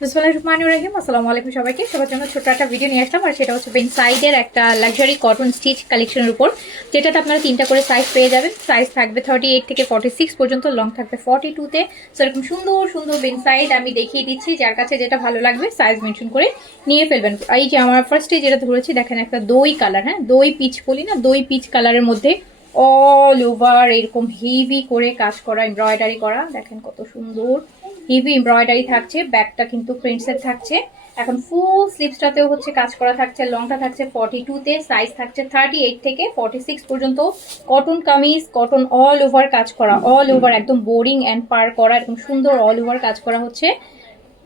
বিসমিল্লাহির রহমানির রহিম। আসসালামু আলাইকুম সবাইকে। সবার জন্য ছোট্ট একটা ভিডিও নিয়ে আসলাম, আর সেটা হচ্ছে বেন সাইডের একটা লাক্সারি কটন স্টিচ কালেকশনের উপর, যেটাতে আপনারা 3টা করে সাইজ পেয়ে যাবেন। সাইজ থাকবে 38 থেকে 46 পর্যন্ত, লং থাকবে 42-তে। সো এরকম সুন্দর সুন্দর বেন সাইড আমি দেখিয়ে দিচ্ছি, যার কাছে যেটা ভালো লাগবে সাইজ মেনশন করে নিয়ে ফেলবেন। এই যে আমার ফার্স্টে যেটা ধরেছি দেখেন, একটা দই কালার, হ্যাঁ দই পিচ বলি না, দই পিচ কালারের মধ্যে অল ওভার এরকম হেভি করে কাজ করা, এমব্রয়ডারি করা, দেখেন কত সুন্দর হেভি এমব্রয়ডারি থাকছে। ব্যাকটা কিন্তু প্রিন্টসের থাকছে। এখন ফুল স্লিভসটাতেও হচ্ছে কাজ করা থাকছে। লংটা থাকছে 42-তে, সাইজ থাকছে 38 থেকে 46 পর্যন্ত। Cotton kameez, cotton all over কাজ করা, অল ওভার একদম বোরিং অ্যান্ড পার করা, এরকম সুন্দর অল ওভার কাজ করা হচ্ছে।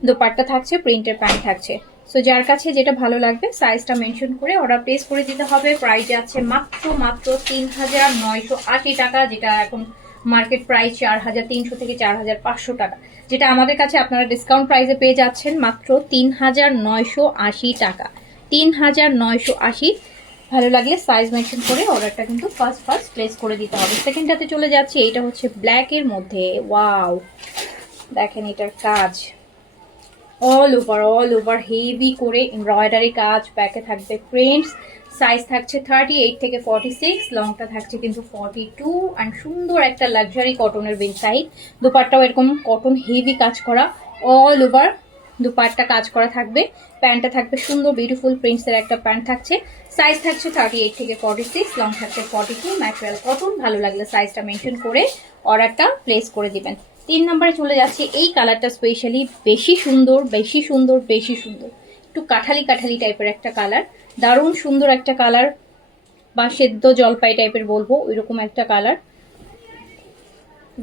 দোপাট্টা থাকছে, প্রিন্টের প্যান্ট থাকছে। সো যার কাছে যেটা ভালো লাগবে সাইজটা মেনশন করে অর্ডার প্লেস করে দিতে হবে। প্রাইস যাচ্ছে মাত্র 3980 টাকা, যেটা এখন মার্কেট প্রাইস 4300 থেকে 4500 টাকা, যেটা আমাদের কাছে আপনারা ডিসকাউন্ট প্রাইসে পেয়ে যাচ্ছেন মাত্র 3980 টাকা। 3980। ভালো লাগলে সাইজ মেনশন করে অর্ডারটা কিন্তু ফার্স্ট প্লেস করে দিতে হবে। সেকেন্ডটাতে চলে যাচ্ছে, এইটা হচ্ছে ব্ল্যাকের মধ্যে। ওয়াও, দেখেন এটার কাজ অল ওভার হেভি করে এমব্রয়ডারি কাজ, ব্যাকে থাকবে প্রিন্টস। সাইজ থাকছে 38 থেকে 46, লংটা থাকছে কিন্তু 42। অ্যান্ড সুন্দর একটা লাক্সারি কটনের বেন সাইড। দুপাট্টাও এরকম কটন হেভি কাজ করা, অল ওভার দুপাট্টা কাজ করা থাকবে। প্যান্টটা থাকবে সুন্দর বিউটিফুল প্রিন্টসের একটা প্যান্ট থাকছে। সাইজ থাকছে 38 থেকে 46, লং থাকছে 42। Material cotton. ভালো লাগলে সাইজটা মেনশন করে অর্ডারটা প্লেস করে দিবেন। 3 নম্বরে চলে যাচ্ছে, এই কালারটা স্পেশালি বেশি সুন্দর, বেশি সুন্দর, বেশি সুন্দর। একটু কাঠালি কাঠালি টাইপের একটা কালার, দারুণ সুন্দর একটা কালার, বা সেদ্ধ জলপাই টাইপের বলবো, ওইরকম একটা কালার।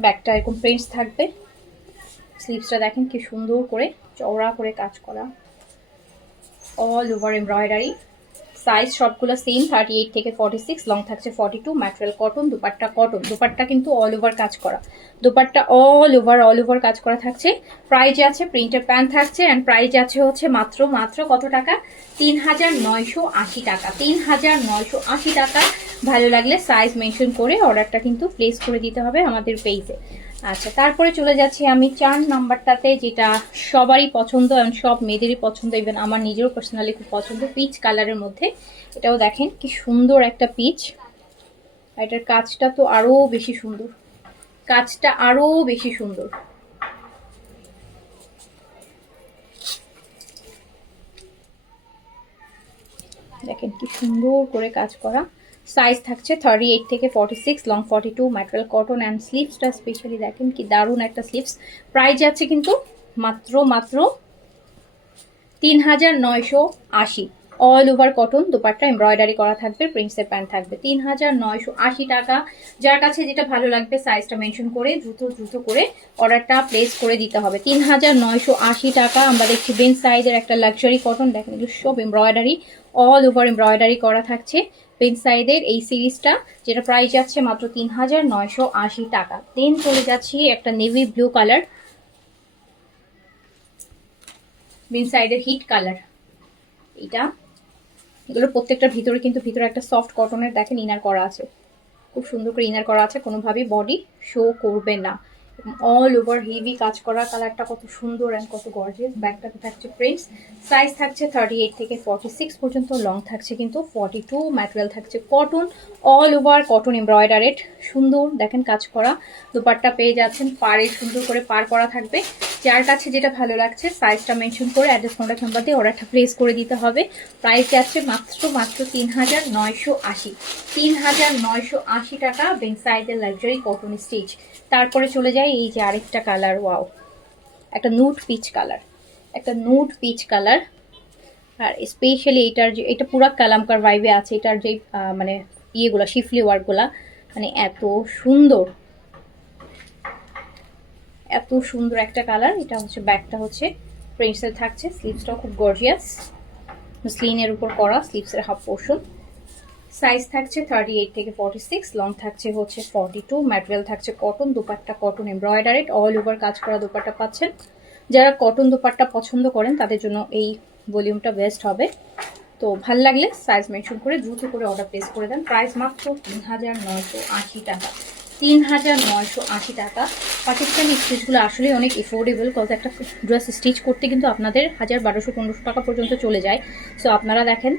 ব্যাকটা এরকম প্রিন্টস থাকবে। স্লিভসটা দেখেন কি সুন্দর করে চওড়া করে কাজ করা, অল ওভার এমব্রয়ডারি। সাইজ সবগুলো সেম, 38 থেকে 46, লং থাকছে 42। Material cotton, dupatta cotton. Dupatta কিন্তু অল ওভার কাজ করা, দুপাট্টা অল ওভার কাজ করা থাকছে। প্রাইস আছে, প্রিন্টের প্যান্ট থাকছে। অ্যান্ড প্রাইস আছে হচ্ছে মাত্র কত টাকা? 3980 টাকা। 3980 টাকা। ভালো লাগলে সাইজ মেনশন করে অর্ডারটা কিন্তু প্লেস করে দিতে হবে আমাদের পেজে। আচ্ছা, তারপরে চলে যাচ্ছি আমি 4 নাম্বারটাতে, যেটা সবারই পছন্দ এবং সব মেয়েদেরই পছন্দ, ইভেন আমার নিজেরও পার্সোনালি খুব পছন্দ, পিচ কালারের মধ্যে। এটাও দেখেন কি সুন্দর একটা পিচ। এটার কাজটা তো আরো বেশি সুন্দর, কাজটা আরো বেশি সুন্দর। দেখেন কি সুন্দর করে কাজ করা। সাইজ থাকছে 38 থেকে 46, লং 42। Material cotton. অ্যান্ড স্লিভসটা স্পেশালি দেখেন কি দারুণ একটা স্লিভস। প্রাইস যাচ্ছে কিন্তু মাত্র 3980। All over cotton, dupatta embroidery করা থাকবে, প্রিন্টসের প্যান্ট থাকবে। 3980 টাকা। যার কাছে যেটা ভালো লাগবে সাইজটা মেনশন করে দ্রুত করে অর্ডারটা প্লেস করে দিতে হবে। 3980 টাকা। আমরা দেখছি বেন সাইজের একটা লাক্সারি কটন, দেখেন এগুলো সব এমব্রয়ডারি, অল ওভার এমব্রয়ডারি করা থাকছে। বেন সাইজের এই সিরিজটা, যেটা প্রাইস যাচ্ছে মাত্র 3980 টাকা। দেন চলে যাচ্ছি একটা নেভি ব্লু কালার, বেন সাইডের হিট কালার। এটা এগুলোর প্রত্যেকটার ভিতরে কিন্তু ভিতরে একটা সফট কটনের দেখেন ইনার করা আছে, খুব সুন্দর করে ইনার করা আছে, কোনোভাবেই বডি শো করবে না। অল ওভার হেভি কাজ করা, কালারটা কত সুন্দর অ্যান্ড কত গর্জিয়াস। ব্যাকটাতে থাকছে প্রিন্টস। সাইজ থাকছে 38 থেকে 46 পর্যন্ত, লং থাকছে কিন্তু 42। ম্যাটেরিয়াল থাকছে কটন, অল ওভার কটন এমব্রয়ডারেড, সুন্দর দেখেন কাজ করা। দুপাট্টা পেয়ে যাচ্ছেন পাড়ে সুন্দর করে পার করা থাকবে। যার কাছে যেটা ভালো লাগছে সাইজটা মেনশন করে অ্যাড্রেস কন্ট্যাক্ট নাম্বার দিয়ে অর্ডারটা প্লেস করে দিতে হবে। প্রাইস যাচ্ছে মাত্র 3980। 3980 টাকা। বেন সাইডের লাক্সারি কটন স্টিচ। তারপরে চলে যায় এই যে আরেকটা কালার, ওয়াও, একটা নুড পিচ কালার, একটা নুড পিচ কালার। আর স্পেশালি এটার যে, এটা পুরা কালামকার ভাইবে আছে, এটার যে মানে ইয়েগুলা শিফলি ওয়ার্কগুলা, মানে এত সুন্দর, এত সুন্দর একটা কালার। এটা হচ্ছে ব্যাকটা হচ্ছে প্রিন্টসের থাকছে, স্লিভসটাও খুব গর্জিয়াস, স্লিনের উপর করা, স্লিভসের হাফ পোর্শন। সাইজ থাকছে 38 থেকে 46, লং থাকছে হচ্ছে 42। ম্যাটেরিয়াল থাকছে cotton, dupatta cotton embroidered, all over কাজ করা দুপাট্টা পাচ্ছেন। যারা কটন দুপাট্টা পছন্দ করেন তাদের জন্য এই ভলিউমটা বেস্ট হবে। তো ভাল লাগলে সাইজ মেনশন করে দ্রুত করে অর্ডার প্লেস করে দেন। প্রাইস মাত্র 3980 টাকা। ৩,৯৮০ টাকা। পাকিস্তানি স্টিচগুলো আসলে অনেক এফোর্ডেবল, কজ একটা ড্রেস স্টিচ করতে কিন্তু আপনাদের ১,০০০, ১,২০০, ১৫০০ টাকা পর্যন্ত চলে যায়। সো আপনারা দেখেন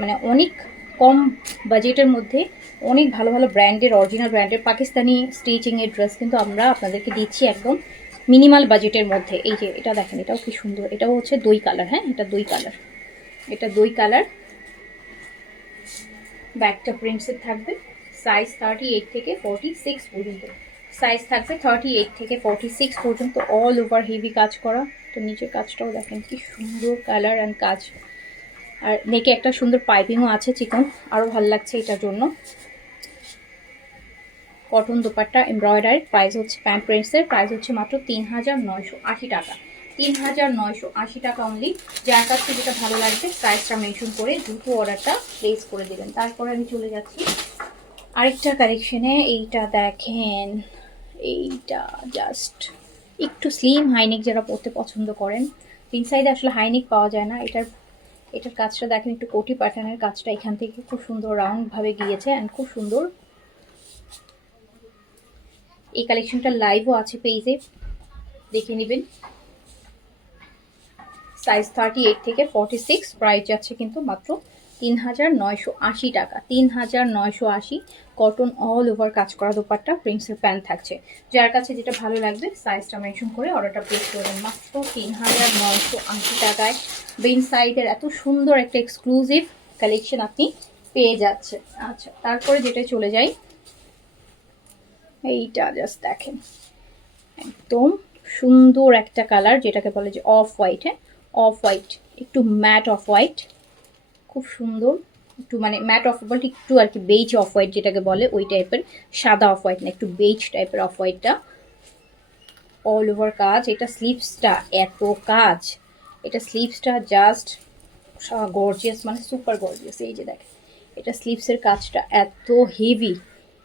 মানে অনেক কম বাজেটের মধ্যে অনেক ভালো ভালো ব্র্যান্ডের, অরিজিনাল ব্র্যান্ডের পাকিস্তানি স্টিচিংয়ের ড্রেস কিন্তু আমরা আপনাদেরকে দিচ্ছি একদম মিনিমাল বাজেটের মধ্যে। এই যে এটা দেখেন, এটাও কি সুন্দর, এটাও হচ্ছে দই কালার। হ্যাঁ, এটা দই কালার, এটা দই কালার। ব্যাকটা প্রিন্টসের থাকবে। সাইজ 38 থেকে 46 পর্যন্ত, সাইজ থাকবে 38 থেকে 46 পর্যন্ত। অল ওভার হেভি কাজ করা। তো নিচের কাজটাও দেখেন কি সুন্দর কালার অ্যান্ড কাজ। আর নেকে একটা সুন্দর পাইপিংও আছে চিকন, আরও ভালো লাগছে এটার জন্য। Cotton dupatta embroidery. প্রাইস হচ্ছে প্যান্ট প্রিন্টসের, প্রাইস হচ্ছে মাত্র ৩,৯৮০ টাকা। ৩,৯৮০ টাকা অনলি। যার কাছে যেটা ভালো লাগবে প্রাইসটা মেনশন করে দ্রুত অর্ডারটা প্লেস করে দেবেন। তারপরে আমি চলে যাচ্ছি আরেকটা কালেকশনে। এইটা দেখেন, এইটা জাস্ট একটু স্লিম হাইনেক যারা পরতে পছন্দ করেন, ইনসাইডে আসলে হাইনেক পাওয়া যায় না। এটার কাজটা দেখেন, একটু কোটি প্যাটার্নের কাজটা এখান থেকে খুব সুন্দর রাউন্ডভাবে গিয়েছে অ্যান্ড খুব সুন্দর। এই কালেকশনটা লাইভও আছে পেজে, দেখে নেবেন। সাইজ 38 থেকে 46, প্রাইস যাচ্ছে কিন্তু মাত্র ৩,৯৮০ টাকা। ৩,৯৮০। কটন অল ওভার কাজ করা দোপাট্টা, প্রিন্সের প্যান্ট থাকছে। যার কাছে যেটা ভালো লাগবে সাইজটা মেনশন করে অর্ডারটা প্লেস করবেন মাত্র ৩,৯৮০ টাকায়। বিন সাইডের এত সুন্দর একটা এক্সক্লুসিভ কালেকশন আপনি পেয়ে যাচ্ছেন। আচ্ছা, তারপরে যেটা চলে যাই, এইটা জাস্ট দেখেন, একদম সুন্দর একটা কালার যেটাকে বলে যে অফ হোয়াইট। হ্যাঁ, অফ হোয়াইট, একটু ম্যাট অফ হোয়াইট, খুব সুন্দর। একটু মানে ম্যাট অফ হোয়াইট, একটু আর কি বেজ অফ হোয়াইট যেটাকে বলে, ওই টাইপের। সাদা অফ হোয়াইট না, একটু বেজ টাইপের অফ হোয়াইটটা। অল ওভার কাজ। এটা স্লিভসটা এত কাজ, এটা স্লিভসটা জাস্ট গর্জিয়াস, মানে সুপার গর্জিয়াস। এই যে দেখেন, এটা স্লিভসের কাজটা এত হেভি,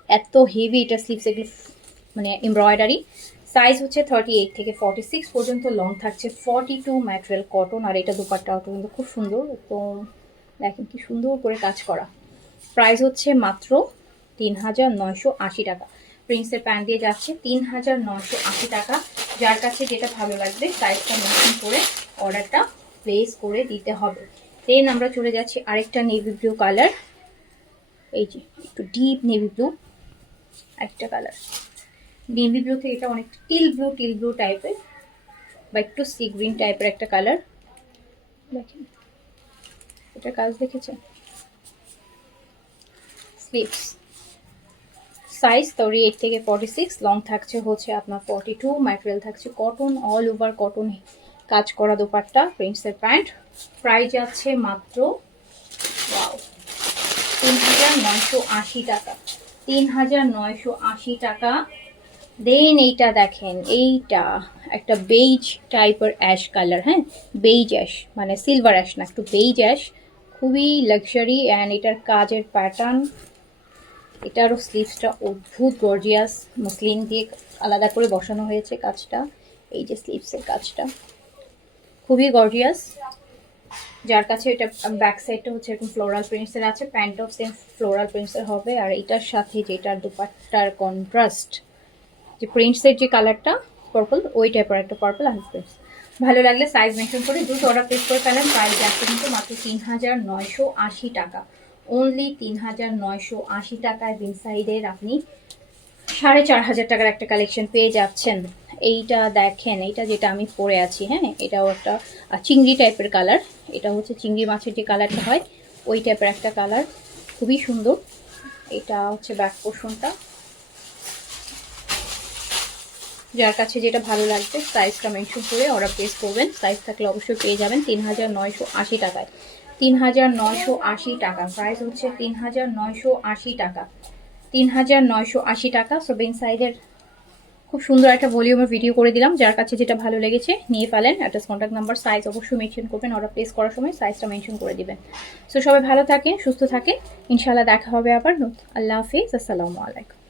এত হেভি। এটা স্লিভস এগুলো মানে এমব্রয়ডারি। সাইজ হচ্ছে 38 থেকে 46 পর্যন্ত, লং থাকছে 42, ম্যাটেরিয়াল কটন। আর এটা দুপাট্টাও কিন্তু খুব সুন্দর, তো দেখেন কি সুন্দর করে কাজ করা। প্রাইস হচ্ছে মাত্র ৩,৯৮০ টাকা। প্রিন্সের প্যান্ট দিয়ে যাচ্ছে ৩,৯৮০ টাকা। যার কাছে যেটা ভালো লাগবে সাইজটা মেনশন করে অর্ডারটা প্লেস করে দিতে হবে। দেন আমরা চলে যাচ্ছি আরেকটা নেভি ব্লু কালার। এই যে একটু ডিপ নেভি ব্লু একটা কালার। নেভি ব্লু থেকে এটা অনেক টিল ব্লু টাইপের বা একটু সি গ্রিন টাইপের একটা কালার। দেখেন এটা কাজ দেখেছেন। স্লিভস সাইজ 38 থেকে 46, লং থাকছে হচ্ছে আপনার 42, ম্যাটেরিয়াল থাকছে কটন, অল ওভার কটন কাজ করা দোপাট্টা, প্রিন্সের প্যান্ট। প্রাইস যাচ্ছে মাত্র ৩,৯৮০ টাকা। ৩,৯৮০ টাকা। দেন এইটা দেখেন, এইটা একটা বেইজ টাইপের অ্যাশ কালার। হ্যাঁ, বেইজ অ্যাশ, মানে সিলভার অ্যাশ না, একটু বেইজ অ্যাশ। খুবই লাক্সারি অ্যান্ড এটার কাজের প্যাটার্ন, এটারও স্লিভসটা অদ্ভুত গর্জিয়াস, মসলিন দিয়ে আলাদা করে বসানো হয়েছে কাজটা। এই যে স্লিভসের কাজটা খুবই গর্জিয়াস। যার কাছে এটা ব্যাক সাইডটা হচ্ছে এরকম ফ্লোরাল প্রিন্টসের আছে, প্যান্টও সেম ফ্লোরাল প্রিন্টসের হবে। আর এটার সাথে যেটার দুপাট্টার কন্ট্রাস্ট, যে প্রিন্টসের যে কালারটা পার্পল, ওই টাইপের একটা পার্পল আর প্রিন্টস। ভালো লাগলে সাইজ মেনশন করে দ্রুত অর্ডার প্লেস করে ফেলেন। প্রাইস যাচ্ছে কিন্তু মাত্র ৩,৯৮০ টাকা। অনলি ৩,৯৮০ টাকায় বিন সাইডের আপনি 4,500 টাকার একটা কালেকশন পেয়ে যাচ্ছেন। এইটা দেখেন, এইটা যেটা আমি পরে আছি, হ্যাঁ, এটাও একটা চিংড়ি টাইপের কালার। এটা হচ্ছে চিংড়ি মাছের যে কালারটা হয় ওই টাইপের একটা কালার, খুবই সুন্দর। এটা হচ্ছে ব্যাক পোর্শনটা। যার কাছে যেটা ভালো লাগবে সাইজটা মেনশন করে অর্ডার প্লেস করবেন। সাইজ থাকলে অবশ্যই পেয়ে যাবেন ৩,৯৮০ টাকায়। ৩,৯৮০ টাকা, প্রাইস হচ্ছে ৩,৯৮০ টাকা। ৩,৯৮০ টাকা। সো বিন সাইডের খুব সুন্দর একটা ভলিউমের ভিডিও করে দিলাম। যার কাছে যেটা ভালো লেগেছে নিয়ে ফেলেন। অ্যাড্রেস, কন্ট্যাক্ট নাম্বার, সাইজ অবশ্যই মেনশন করবেন। অর্ডার প্লেস করার সময় সাইজটা মেনশন করে দিবেন। সো সবাই ভালো থাকেন, সুস্থ থাকেন, ইনশাআল্লাহ দেখা হবে আবার। আল্লাহ হাফিজ, আসসালামু আলাইকুম।